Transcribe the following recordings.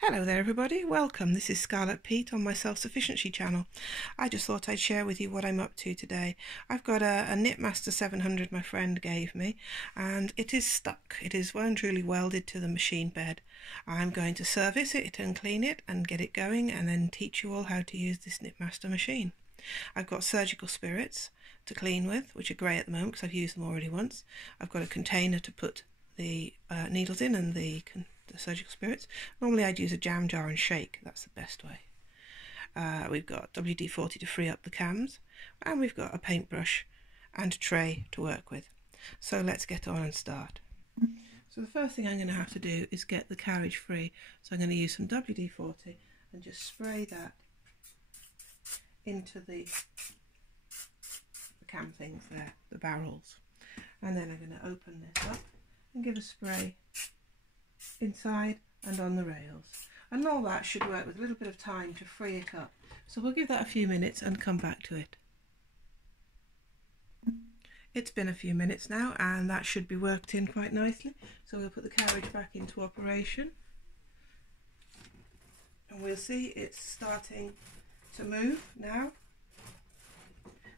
Hello there everybody, welcome. This is Scarlet Peate on my Sufficiency channel. I just thought I'd share with you what I'm up to today. I've got a knitmaster 700 my friend gave me, and it is stuck. It is well and truly welded to the machine bed. I'm going to service it and clean it and get it going, and then teach you all how to use this knitmaster machine. I've got surgical spirits to clean with, which are grey at the moment because I've used them already once. I've got a container to put the needles in and the surgical spirits. Normally I'd use a jam jar and shake, that's the best way. We've got WD-40 to free up the cams, and we've got a paintbrush and a tray to work with. So let's get on and start. So the first thing I'm going to have to do is get the carriage free. So I'm going to use some WD-40 and just spray that into the cam things there, the barrels. And then I'm going to open this up and give a spray inside and on the rails, and all that should work with a little bit of time to free it up. So we'll give that a few minutes and come back to it. It's been a few minutes now and that should be worked in quite nicely, so we'll put the carriage back into operation and we'll see it's starting to move now.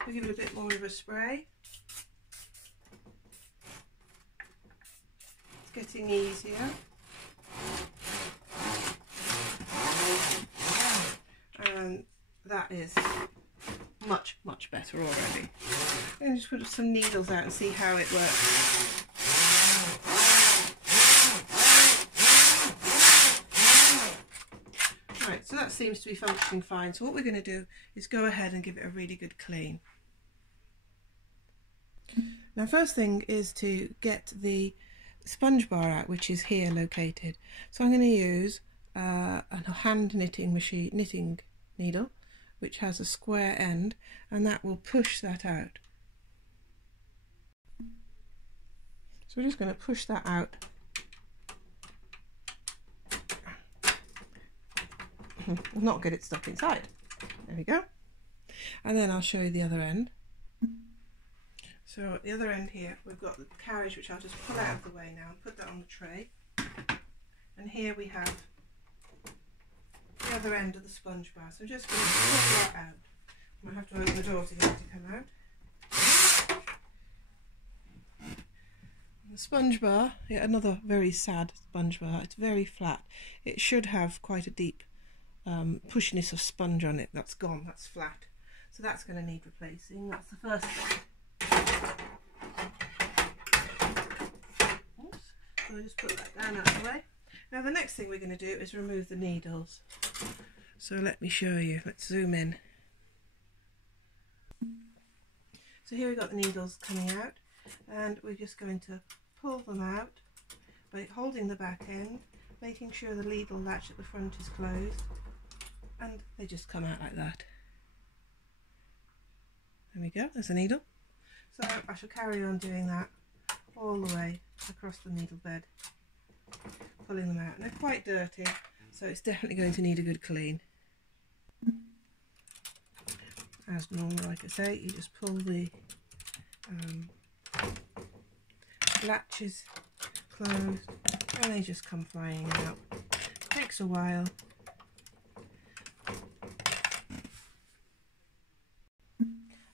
We'll give it a bit more of a spray. It's getting easier. And that is much better already. I'm going to just put some needles out and see how it works. Right, so that seems to be functioning fine. So what we're going to do is go ahead and give it a really good clean. Now first thing is to get the sponge bar out, which is here located. So I'm going to use a hand knitting needle which has a square end, and that will push that out. So we're just going to push that out. Not get it stuck inside. There we go. And then I'll show you the other end. So at the other end here we've got the carriage, which I'll just pull out of the way now and put that on the tray. And here we have the other end of the sponge bar. So I'm just going to pull that out. I might have to open the door to get it to come out. The sponge bar, yeah, another very sad sponge bar. It's very flat. It should have quite a deep pushiness of sponge on it. That's gone, that's flat. So that's going to need replacing. That's the first one. Oops. So I'll just put that down out of the way. Now the next thing we're going to do is remove the needles. So let me show you. Let's zoom in. So here we've got the needles coming out, and we're just going to pull them out by holding the back end, making sure the needle latch at the front is closed, and they just come out like that. There we go, there's a needle. So I shall carry on doing that all the way across the needle bed, pulling them out. And they're quite dirty, so it's definitely going to need a good clean. As normal, like I say, you just pull the latches closed and they just come flying out. Takes a while.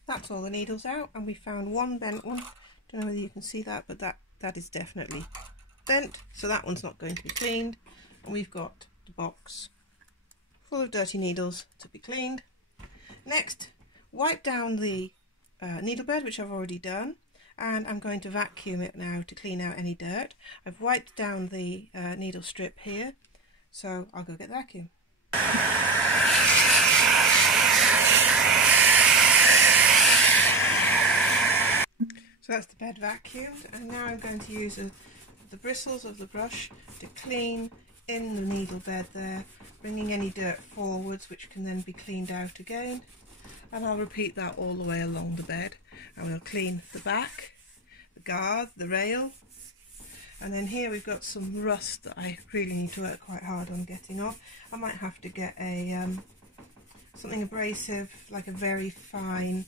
That's all the needles out, and we found one bent one. Don't know whether you can see that, but that is definitely bent, so that one's not going to be cleaned. And we've got the box full of dirty needles to be cleaned. Next, wipe down the needle bed, which I've already done, and I'm going to vacuum it now to clean out any dirt. I've wiped down the needle strip here, so I'll go get the vacuum. So that's the bed vacuumed, and now I'm going to use the bristles of the brush to clean in the needle bed there, bringing any dirt forwards, which can then be cleaned out again. And I'll repeat that all the way along the bed, and we'll clean the back, the guard, the rail, and then here we've got some rust that I really need to work quite hard on getting off. I might have to get a something abrasive, like a very fine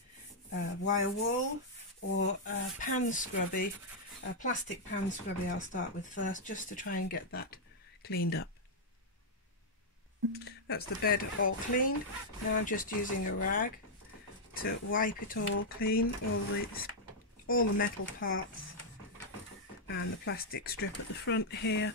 wire wool, or a pan scrubby, a plastic pan scrubby I'll start with first, just to try and get that cleaned up. That's the bed all cleaned. Now I'm just using a rag to wipe it all clean, all the metal parts and the plastic strip at the front here.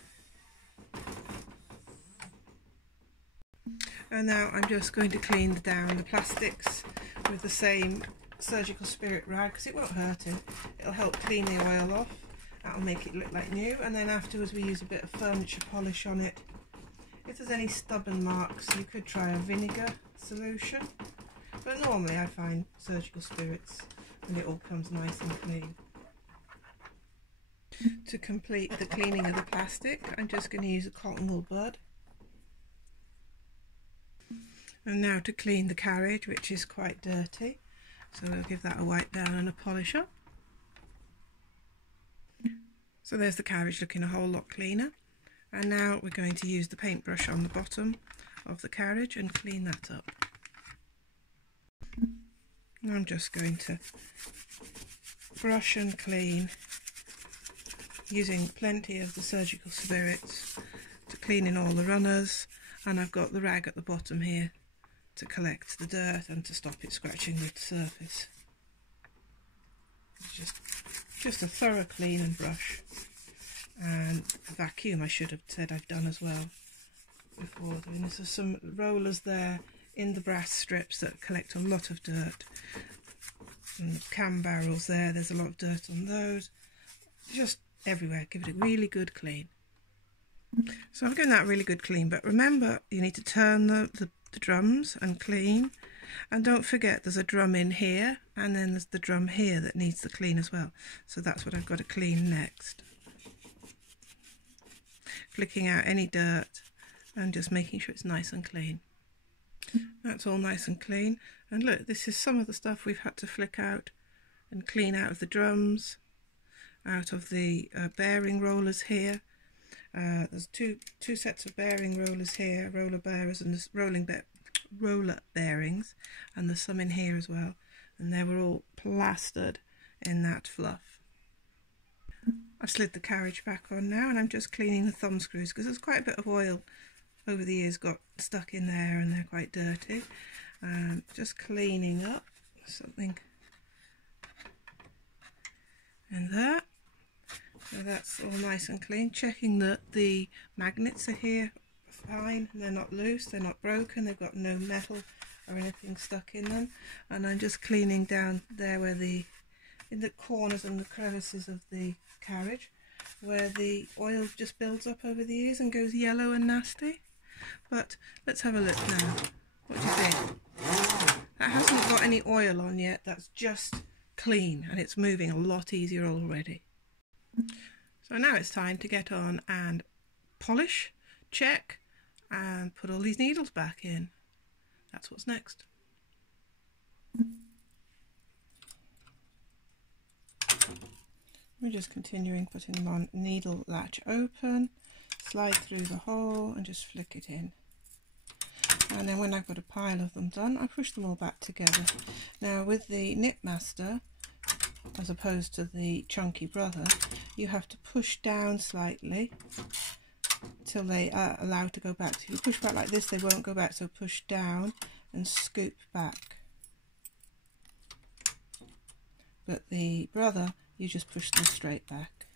And now I'm just going to clean down the plastics with the same Surgical Spirit rag, because it won't hurt it. It'll help clean the oil off. That'll make it look like new, and then afterwards we use a bit of furniture polish on it. If there's any stubborn marks, you could try a vinegar solution, but normally I find Surgical Spirits and it all comes nice and clean. To complete the cleaning of the plastic, I'm just going to use a cotton wool bud. And now to clean the carriage, which is quite dirty, so we'll give that a wipe down and a polish up. So there's the carriage looking a whole lot cleaner. And now we're going to use the paintbrush on the bottom of the carriage and clean that up. And I'm just going to brush and clean using plenty of the Surgical Spirits to clean in all the runners, and I've got the rag at the bottom here to collect the dirt and to stop it scratching the surface. It's just a thorough clean and brush. And the vacuum I should have said I've done as well before doing this. There's some rollers there in the brass strips that collect a lot of dirt, and the cam barrels there's a lot of dirt on those, just everywhere. Give it a really good clean. So I'm giving that a really good clean, but remember you need to turn the drums and clean, and don't forget there's a drum in here and then there's the drum here that needs the clean as well, so that's what I've got to clean next. Flicking out any dirt and just making sure it's nice and clean. That's all nice and clean, and look, this is some of the stuff we've had to flick out and clean out of the drums, out of the bearing rollers here. There's two sets of bearing rollers here, roller bearers and roller bearings, and there's some in here as well, and they were all plastered in that fluff. I've slid the carriage back on now, and I'm just cleaning the thumb screws because there's quite a bit of oil over the years got stuck in there and they're quite dirty. Just cleaning up something in there. So that's all nice and clean. Checking that the magnets are here fine, they're not loose, they're not broken, they've got no metal or anything stuck in them. And I'm just cleaning down there where in the corners and the crevices of the carriage, where the oil just builds up over the years and goes yellow and nasty. But let's have a look now. What do you think? That hasn't got any oil on yet, that's just clean, and it's moving a lot easier already. So now it's time to get on and polish, check, and put all these needles back in. That's what's next. We're just continuing putting them on. Needle latch open, slide through the hole and just flick it in. And then when I've got a pile of them done, I push them all back together. Now with the knitmaster, as opposed to the chunky brother, you have to push down slightly till they are allowed to go back. So if you push back like this, they won't go back, so push down and scoop back. But the brother, you just push them straight back.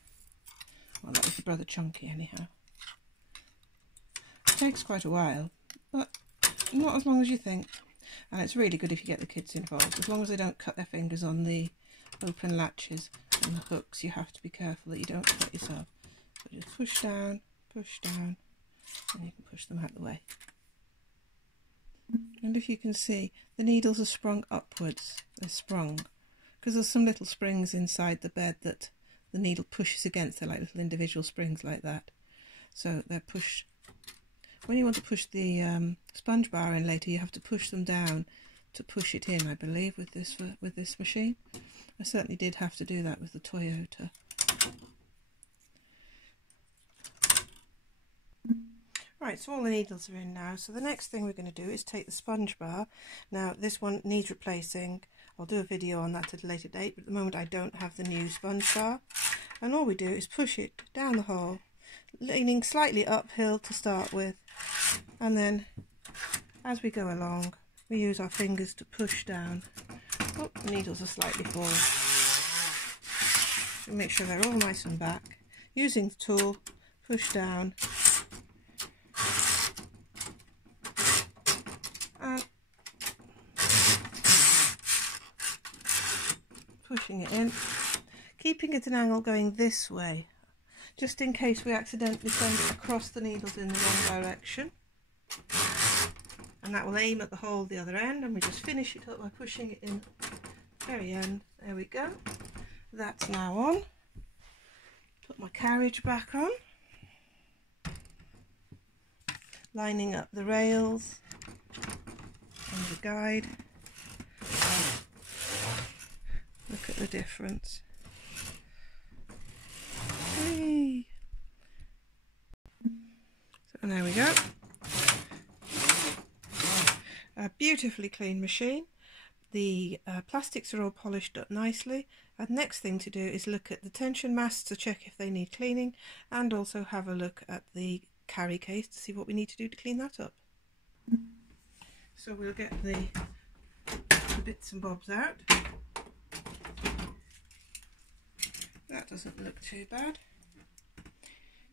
Well, that was the brother chunky anyhow. It takes quite a while, but not as long as you think. And it's really good if you get the kids involved. As long as they don't cut their fingers on the open latches and the hooks, you have to be careful that you don't cut yourself. So just push down, and you can push them out of the way. And if you can see, the needles are sprung upwards. They're sprung because there's some little springs inside the bed that the needle pushes against. They're like little individual springs like that. So they're pushed. When you want to push the sponge bar in later, you have to push them down to push it in, I believe, with this machine. I certainly did have to do that with the Toyota. Right, so all the needles are in now. So the next thing we're going to do is take the sponge bar. Now this one needs replacing. I'll do a video on that at a later date, but at the moment I don't have the new sponge bar. And all we do is push it down the hole, leaning slightly uphill to start with, and then as we go along, we use our fingers to push down. Oh, the needles are slightly falling. So make sure they're all nice and back. Using the tool, push down. And pushing it in. Keeping it at an angle going this way, just in case we accidentally send it across the needles in the wrong direction. And that will aim at the hole at the other end, and we just finish it up by pushing it in at the very end. There we go. That's now on. Put my carriage back on. Lining up the rails and the guide. Look at the difference. Hey. So there we go. A beautifully clean machine. The plastics are all polished up nicely. And next thing to do is look at the tension masts to check if they need cleaning, and also have a look at the carry case to see what we need to do to clean that up. So we'll get the bits and bobs out. That doesn't look too bad.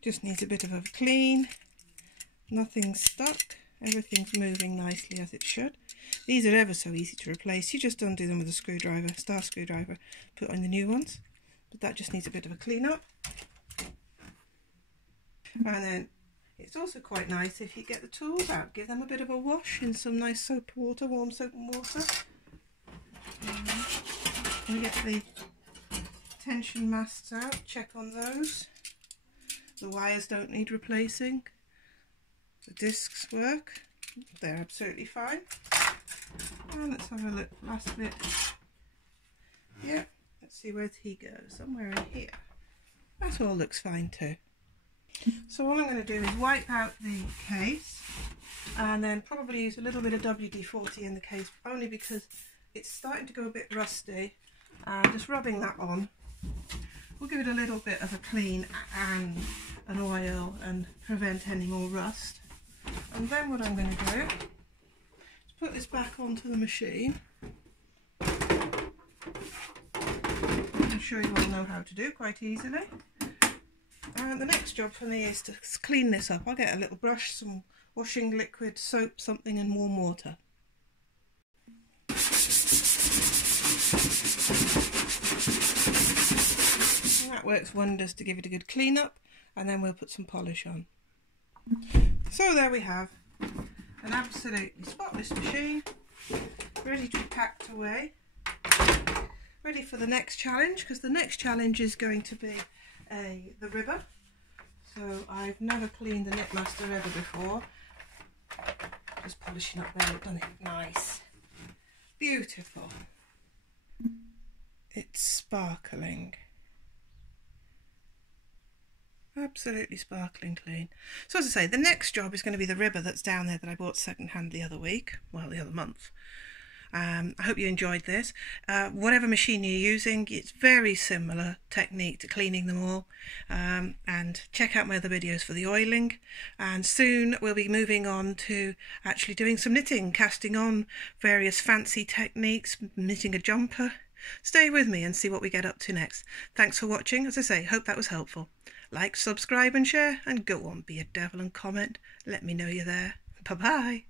Just needs a bit of a clean. Nothing's stuck. Everything's moving nicely as it should. These are ever so easy to replace. You just undo them with a screwdriver, star screwdriver, put on the new ones. But that just needs a bit of a clean up. And then it's also quite nice if you get the tools out, give them a bit of a wash in some nice soap water, warm soap and water. And get the tension masts out, check on those. The wires don't need replacing. The discs work, they're absolutely fine. And let's have a look, last bit. Yeah, let's see where he goes, somewhere in here. That all looks fine too. So what I'm going to do is wipe out the case and then probably use a little bit of WD-40 in the case, only because it's starting to go a bit rusty, and just rubbing that on will give it a little bit of a clean and an oil and prevent any more rust. And then what I'm going to do is put this back onto the machine. I'm sure you all know how to do quite easily. And the next job for me is to clean this up. I'll get a little brush, some washing liquid, soap, something, and warm water. And that works wonders to give it a good clean up, and then we'll put some polish on. So there we have an absolutely spotless machine, ready to be packed away, ready for the next challenge, because the next challenge is going to be the ribber. So I've never cleaned the knitmaster ever before. Just polishing up there, done it nice, beautiful. It's sparkling. Absolutely sparkling clean. So as I say, the next job is going to be the ribber that's down there that I bought second hand the other week, well, the other month. I hope you enjoyed this. Whatever machine you're using, it's very similar technique to cleaning them all. And check out my other videos for the oiling. And soon we'll be moving on to actually doing some knitting, casting on various fancy techniques, knitting a jumper. Stay with me and see what we get up to next. Thanks for watching. As I say, hope that was helpful. Like, subscribe and share, and go on, be a devil and comment. Let me know you're there. Bye-bye.